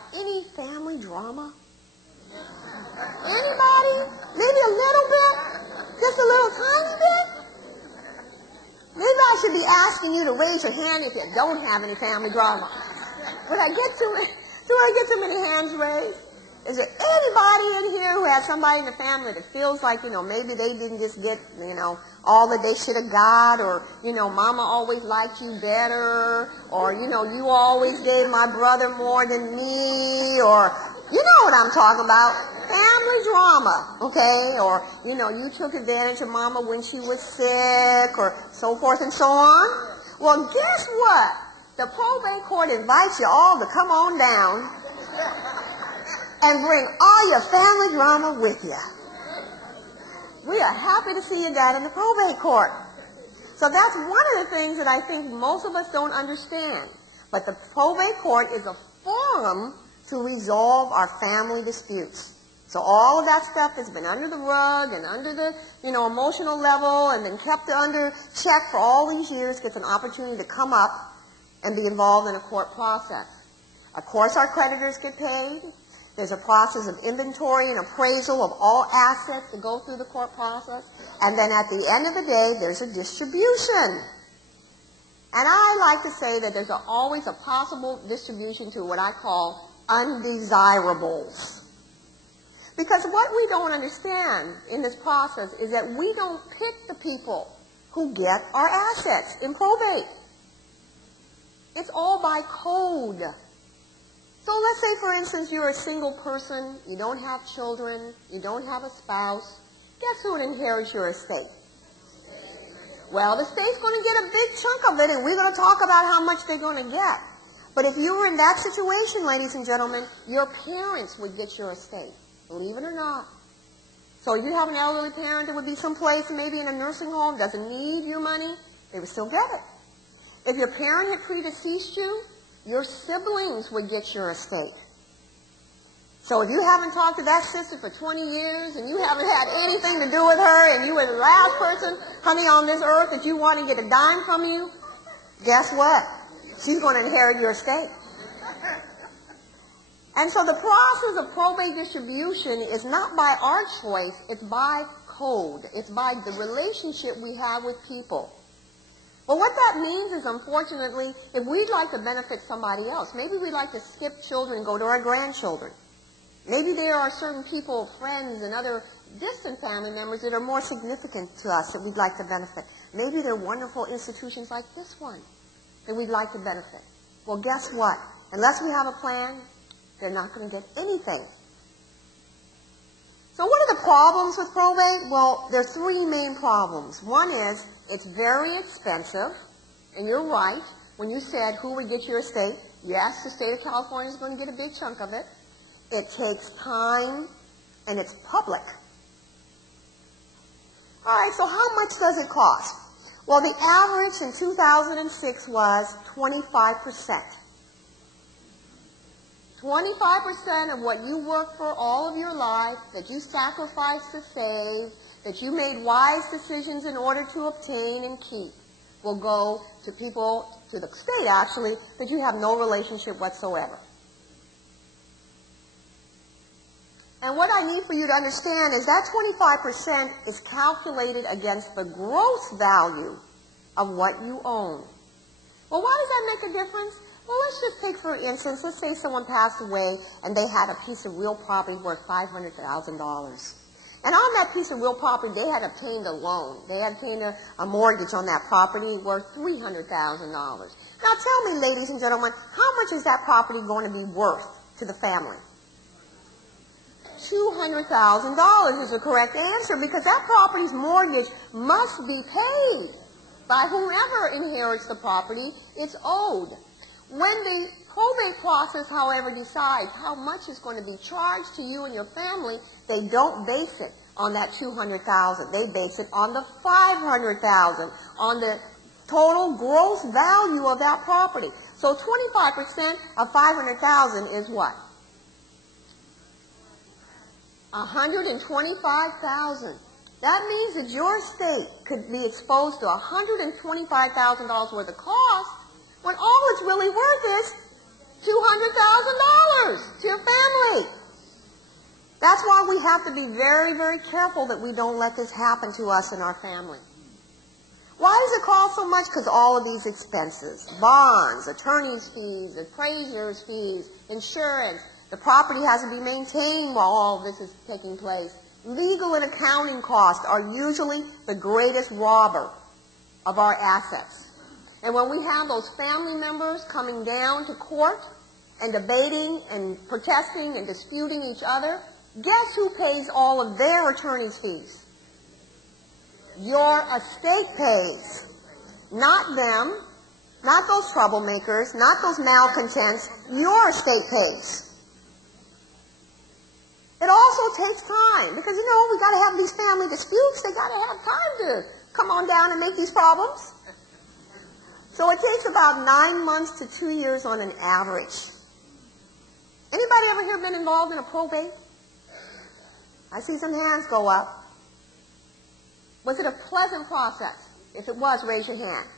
any family drama? Anybody? Maybe a little bit? Just a little tiny bit? Maybe I should be asking you to raise your hand if you don't have any family drama. Would I get too many hands raised? Is there anybody in here who has somebody in the family that feels like, maybe they didn't just get, all that they should have got, or, mama always liked you better, or, you always gave my brother more than me, or, you know what I'm talking about. Family drama, okay? Or, you took advantage of mama when she was sick, or so forth and so on. Well, guess what? The probate court invites you all to come on down and bring all your family drama with you. We are happy to see you down in the probate court. So that's one of the things that I think most of us don't understand. But the probate court is a forum to resolve our family disputes. So all of that stuff that's been under the rug and under the, emotional level and been kept under check for all these years gets an opportunity to come up and be involved in a court process. Of course, our creditors get paid. There's a process of inventory and appraisal of all assets to go through the court process. And then at the end of the day, there's a distribution. And I like to say that there's always a possible distribution to what I call undesirables. Because what we don't understand in this process is that we don't pick the people who get our assets in probate. It's all by code. So let's say, for instance, you're a single person, you don't have children, you don't have a spouse. Guess who inherits your estate? Well, the state's going to get a big chunk of it, and we're going to talk about how much they're going to get. But if you were in that situation, ladies and gentlemen, your parents would get your estate, believe it or not. So you have an elderly parent that would be someplace, maybe in a nursing home, doesn't need your money, they would still get it. If your parent had predeceased you, your siblings would get your estate. So if you haven't talked to that sister for 20 years and you haven't had anything to do with her and you were the last person, honey, on this earth that you want to get a dime from you, guess what? She's going to inherit your estate. And so the process of probate distribution is not by our choice, it's by code. It's by the relationship we have with people. Well, what that means is, unfortunately, if we'd like to benefit somebody else, maybe we'd like to skip children and go to our grandchildren. Maybe there are certain people, friends, and other distant family members that are more significant to us that we'd like to benefit. Maybe there are wonderful institutions like this one that we'd like to benefit. Well, guess what? Unless we have a plan, they're not going to get anything. So what are the problems with probate? Well, there are three main problems. One is, it's very expensive, and you're right. When you said who would get your estate, yes, the state of California is going to get a big chunk of it. It takes time, and it's public. All right, so how much does it cost? Well, the average in 2006 was 25%. 25% of what you worked for all of your life, that you sacrificed to save, that you made wise decisions in order to obtain and keep, will go to people, to the state actually, that you have no relationship whatsoever. And what I need for you to understand is that 25% is calculated against the gross value of what you own. Well, why does that make a difference? Well, let's just take, for instance, let's say someone passed away and they had a piece of real property worth $500,000. And on that piece of real property, they had obtained a loan. They had obtained a mortgage on that property worth $300,000. Now tell me, ladies and gentlemen, how much is that property going to be worth to the family? $200,000 is the correct answer, because that property's mortgage must be paid by whomever inherits the property. It's owed. When the probate process, however, decides how much is going to be charged to you and your family, they don't base it on that $200,000. They base it on the $500,000, on the total gross value of that property. So 25% of $500,000 is what? $125,000. That means that your estate could be exposed to $125,000 worth of cost, when all it's really worth is $200,000. That's why we have to be very, very careful that we don't let this happen to us and our family. Why does it cost so much? Because all of these expenses, bonds, attorney's fees, appraiser's fees, insurance, the property has to be maintained while all of this is taking place. Legal and accounting costs are usually the greatest robber of our assets. And when we have those family members coming down to court and debating and protesting and disputing each other, guess who pays all of their attorney's fees? Your estate pays. Not them, not those troublemakers, not those malcontents. Your estate pays. It also takes time because, you know, we got to have these family disputes. They got to have time to come on down and make these problems. So it takes about 9 months to 2 years on an average. Anybody ever here been involved in a probate? I see some hands go up. Was it a pleasant process? If it was, raise your hand.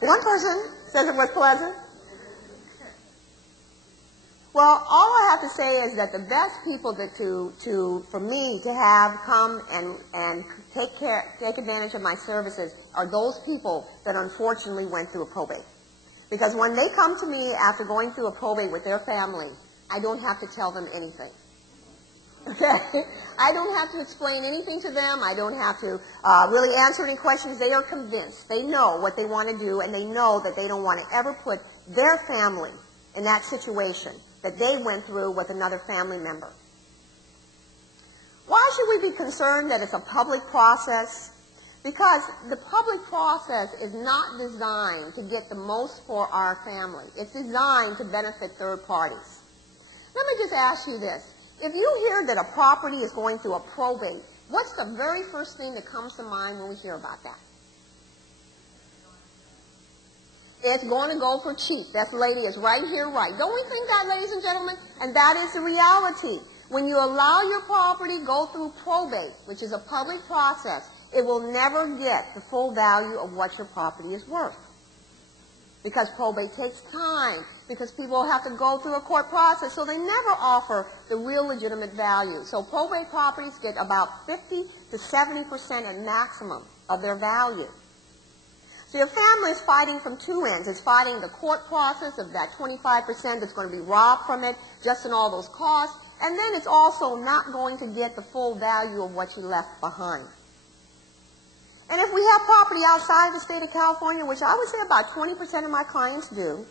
One person says it was pleasant. Well, all I have to say is that the best people for me to have come and take advantage of my services are those people that unfortunately went through a probate. Because when they come to me after going through a probate with their family, I don't have to tell them anything. Okay? I don't have to explain anything to them. I don't have to really answer any questions. They are convinced. They know what they want to do, and they know that they don't want to ever put their family in that situation that they went through with another family member. Why should we be concerned that it's a public process? Because the public process is not designed to get the most for our family. It's designed to benefit third parties. Let me just ask you this. If you hear that a property is going through a probate, what's the very first thing that comes to mind when we hear about that? It's going to go for cheap. That lady is right here, right. Don't we think that, ladies and gentlemen? And that is the reality. When you allow your property to go through probate, which is a public process, it will never get the full value of what your property is worth. Because probate takes time, because people have to go through a court process, so they never offer the real legitimate value. So probate properties get about 50 to 70% at maximum of their value. So your family is fighting from two ends. It's fighting the court process of that 25% that's going to be robbed from it, just in all those costs, and then it's also not going to get the full value of what you left behind. And if we have property outside of the state of California, which I would say about 20% of my clients do,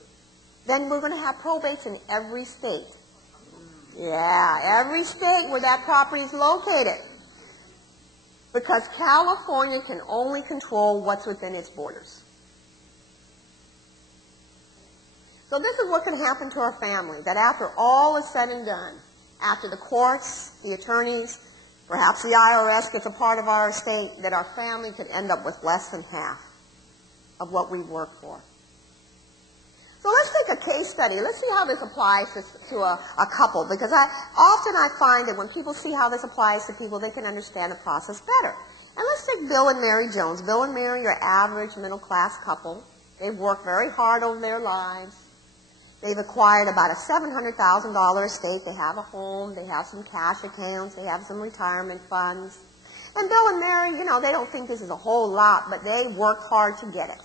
then we're going to have probates in every state. Yeah, every state where that property is located. Because California can only control what's within its borders. So this is what can happen to our family, that after all is said and done, after the courts, the attorneys, perhaps the IRS gets a part of our estate, that our family could end up with less than half of what we've worked for. So let's take a case study. Let's see how this applies to a couple, because often I find that when people see how this applies to people, they can understand the process better. And let's take Bill and Mary Jones. Bill and Mary are average middle-class couple. They've worked very hard over their lives. They've acquired about a $700,000 estate. They have a home. They have some cash accounts. They have some retirement funds. And Bill and Mary, you know, they don't think this is a whole lot, but they work hard to get it.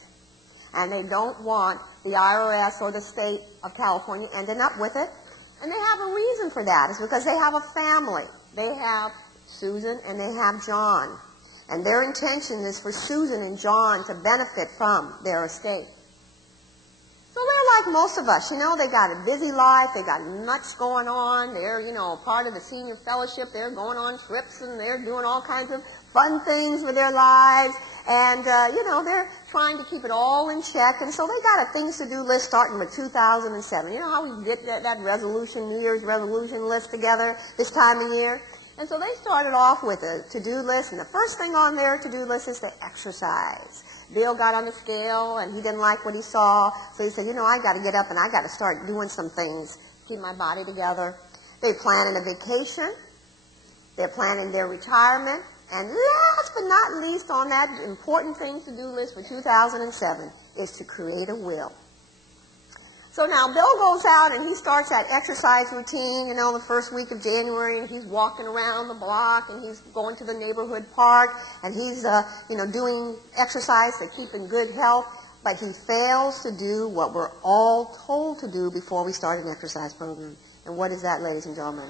And they don't want the IRS or the state of California ending up with it. And they have a reason for that. It's because they have a family. They have Susan and they have John. And their intention is for Susan and John to benefit from their estate. So they're like most of us. You know, they got a busy life. They got much going on. They're, you know, part of the senior fellowship. They're going on trips and they're doing all kinds of fun things with their lives. And, you know, they're trying to keep it all in check. And so they got a things to do list starting with 2007. You know how we get that resolution, New Year's resolution list together this time of year? And so they started off with a to-do list. And the first thing on their to-do list is to exercise. Bill got on the scale and he didn't like what he saw. So he said, you know, I got to get up and I got to start doing some things to keep my body together. They planning a vacation. They're planning their retirement. And last but not least on that important things to do list for 2007 is to create a will. So now Bill goes out and he starts that exercise routine, the first week of January, and he's walking around the block and he's going to the neighborhood park and he's, doing exercise to keep in good health, but he fails to do what we're all told to do before we start an exercise program. And what is that, ladies and gentlemen?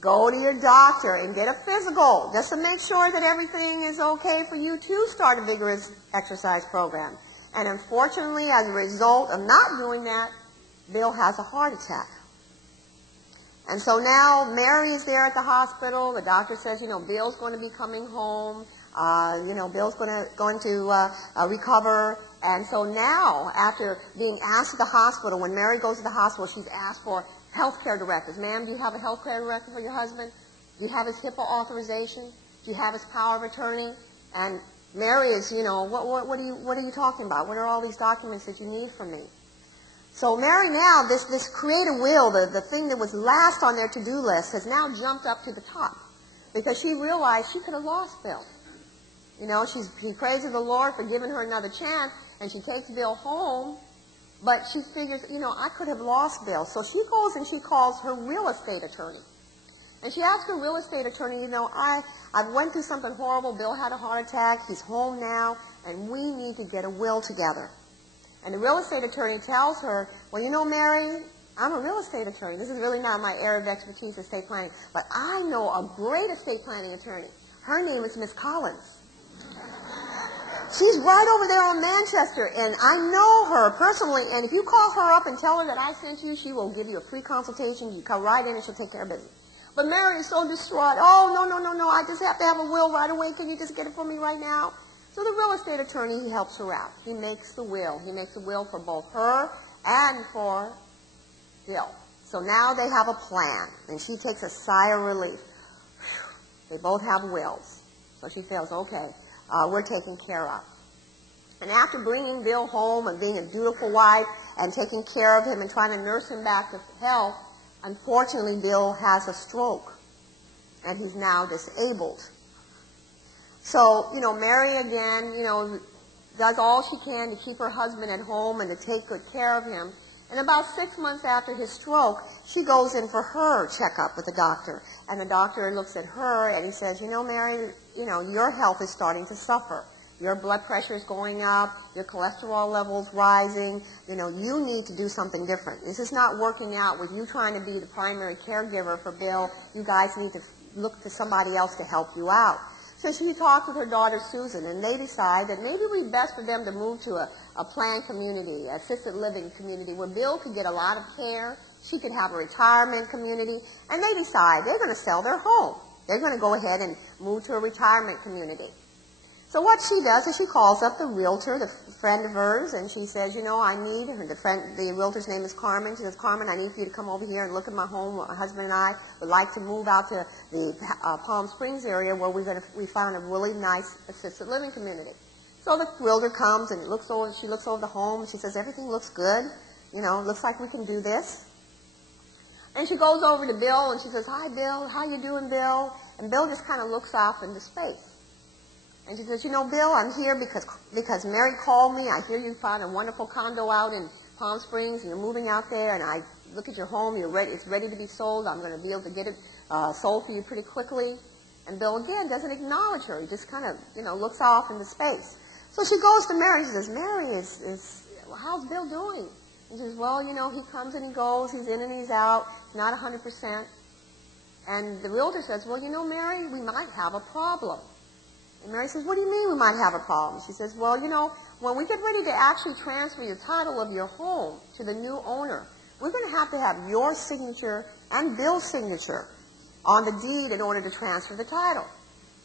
Go to your doctor and get a physical just to make sure that everything is okay for you to start a vigorous exercise program. And unfortunately, as a result of not doing that, Bill has a heart attack. And so now Mary is there at the hospital. The doctor says, Bill's going to be coming home. Bill's going to recover. And so now, after being asked at the hospital, when Mary goes to the hospital, she's asked for health care directives. Ma'am, do you have a health care directive for your husband? Do you have his HIPAA authorization? Do you have his power of attorney? And Mary is, what are you talking about? What are all these documents that you need from me? So Mary now, this create a will, the thing that was last on their to-do list, has now jumped up to the top because she realized she could have lost Bill. She praises the Lord for giving her another chance, and she takes Bill home, but she figures, I could have lost Bill. So she goes and she calls her real estate attorney. And she asked her real estate attorney, I went through something horrible. Bill had a heart attack. He's home now, and we need to get a will together. And the real estate attorney tells her, well, Mary, I'm a real estate attorney. This is really not my area of expertise, estate planning. But I know a great estate planning attorney. Her name is Miss Collins. She's right over there on Manchester, and I know her personally, and if you call her up and tell her that I sent you, she will give you a free consultation. You come right in and she'll take care of business. But Mary is so distraught. Oh, no, I just have to have a will right away. Can you just get it for me right now? So the real estate attorney, he helps her out. He makes the will. He makes a will for both her and for Bill. So now they have a plan, and she takes a sigh of relief. Whew. They both have wills. So she feels, okay, we're taken care of. And after bringing Bill home and being a dutiful wife and taking care of him and trying to nurse him back to health, unfortunately, Bill has a stroke, and he's now disabled. So, Mary again, does all she can to keep her husband at home and to take good care of him. And about 6 months after his stroke, she goes in for her checkup with the doctor. And the doctor looks at her and he says, Mary, your health is starting to suffer. Your blood pressure is going up, your cholesterol level's rising, you need to do something different. This is not working out with you trying to be the primary caregiver for Bill. You guys need to look to somebody else to help you out. So she talked with her daughter Susan, and they decide that maybe it would be best for them to move to a planned community, an assisted living community, where Bill could get a lot of care, she could have a retirement community, and they decide they're going to sell their home. They're going to go ahead and move to a retirement community. So what she does is she calls up the realtor, the friend of hers, and she says, I need her. The realtor's name is Carmen. She says, Carmen, I need for you to come over here and look at my home. My husband and I would like to move out to the Palm Springs area where we found a really nice assisted living community. So the realtor comes and she looks over the home and she says, everything looks good. Looks like we can do this. And she goes over to Bill and she says, hi, Bill. How you doing, Bill? And Bill just kind of looks off into space. And she says, Bill, I'm here because Mary called me. I hear you found a wonderful condo out in Palm Springs, and you're moving out there, and I look at your home. It's ready to be sold. I'm going to be able to get it sold for you pretty quickly. And Bill, again, doesn't acknowledge her. He just kind of, looks off into space. So she goes to Mary. She says, Mary, how's Bill doing? And she says, well, he comes and he goes. He's in and he's out. He's not 100%. And the realtor says, well, Mary, we might have a problem. And Mary says, what do you mean we might have a problem? She says, well, when we get ready to actually transfer your title of your home to the new owner, we're going to have your signature and Bill's signature on the deed in order to transfer the title.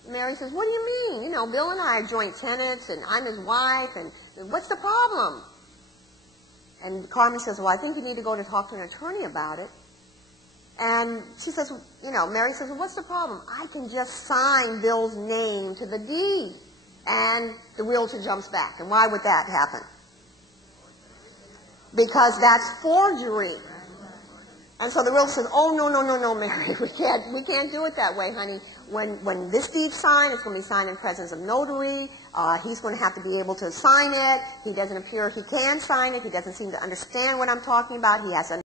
And Mary says, what do you mean? Bill and I are joint tenants, and I'm his wife, and what's the problem? And Carmen says, well, I think you need to go to talk to an attorney about it. And she says, Mary says, well, what's the problem? I can just sign Bill's name to the deed. And the realtor jumps back. And why would that happen? Because that's forgery. And so the realtor says, oh, no, Mary, we can't do it that way, honey. When this deed signed, it's going to be signed in presence of notary. He's going to have to be able to sign it. He doesn't appear he can sign it. He doesn't seem to understand what I'm talking about. He has to